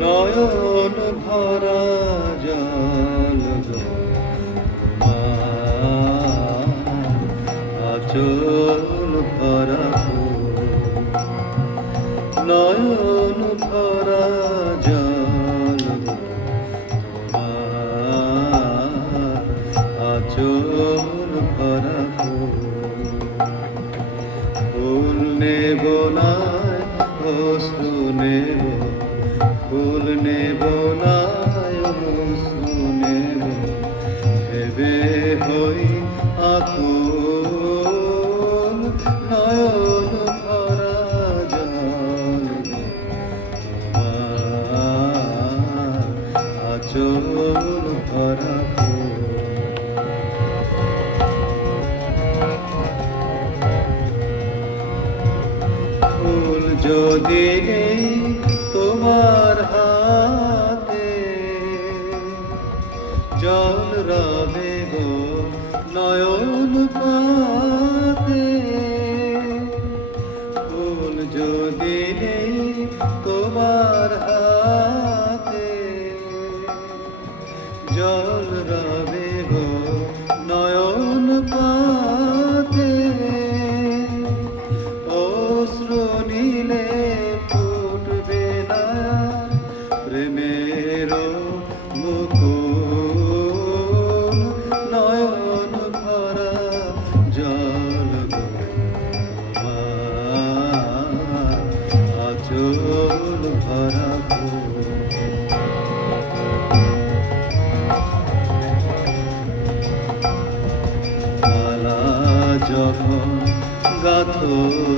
নয়ন ভরা জল আচল ভরা নয়ন ভরা জল আচল ভরা ফুল নেব না অশ্রু নেব ফুল নেব না অশ্রু নেব ভেবে হই আকুল নয়ন ভরা জল আচল ভরা ফুল যদি নেই তোমার হাতে জল রবে গো নয়ন পাতে ফুল যদি নেই তোমার হাতে জল রবে গো নয়ন পাতে অশ্রু নীলে ফুটবে না প্রেমের মুকুল নয়ন ভরা জল আচল ভরা মালা যখন গাথো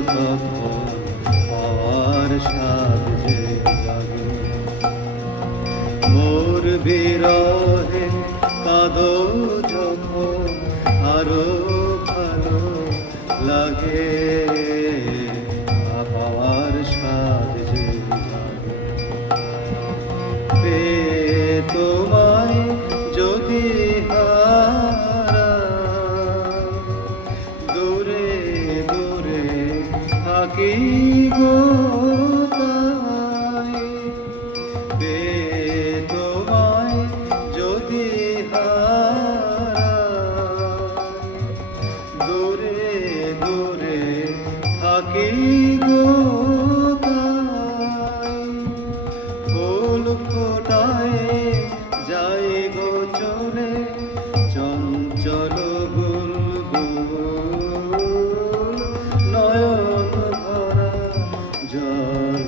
তখন পাওয়ার স্বাদ যে জাগে মোর বিরহে কাঁদো যখন আরো ভালো লাগে পাওয়ার স্বাদ যে জাগে পেয়ে তোমায় যদি দূরে দূরে থাকি গো তাই পেয়ে তোমায় যদি দূরে দূরে থাকি গো তাই ফুল ফোটায় যাই গো চলে চঞ্চল বুলবুল নয়ন ভরা জল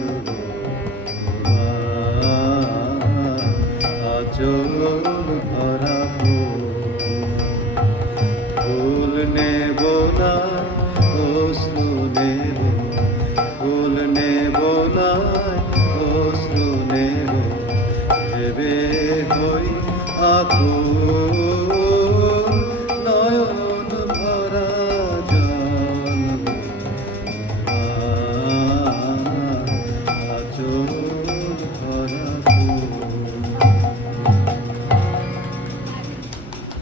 আচল ভরা ফুল নেব না অশ্রু নেব ফুল নেব না অশ্রু নেব ভেবে হই আকুল